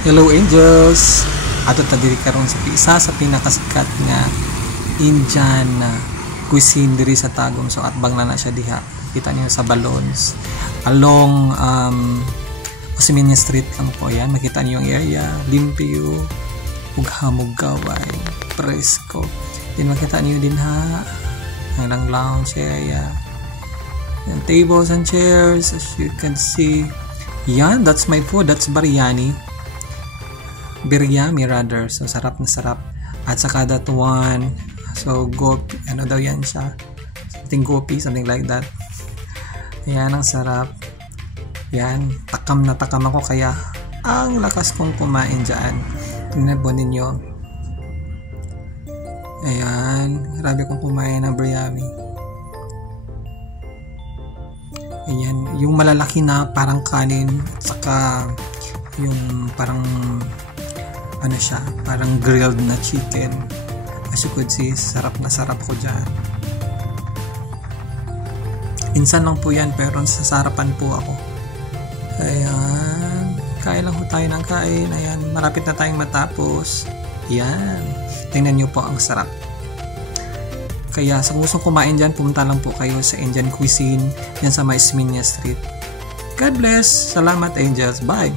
Hello Angels! Ato tadiri karon sa isa sa pinakasikat nga Indian cuisine diri sa Tagum. So atbang na siya diha. Kita niyo sa balloons along Osmeña Street lang po yan. Makita niyo yung area, limpyo, ug hamog gaway, presko. Din makita niyo din ha ang lounge area. Yung tables and chairs as you can see. Yan, that's my food. That's biryani rather. So sarap na sarap. At saka that one, so gopi, ano daw yan siya, something gopi, something like that. Ayan, ang sarap. Yan, takam na takam ako, kaya ang lakas kong kumain dyan. Tingnan po ninyo. Ayan, grabe kong kumain ng biryani. Ayan, yung malalaki na parang kanin, saka yung parang ano siya, parang grilled na chicken. As you could see, sarap na sarap ko dyan. Insan lang po yan, pero sasarapan po ako. Ayan, kain lang po tayo ng kain. Ayan, malapit na tayong matapos. Ayan, tingnan nyo po, ang sarap. Kaya sa gustong kumain dyan, pumunta lang po kayo sa Indian cuisine yan sa Osmeña Street. God bless. Salamat Angels. Bye.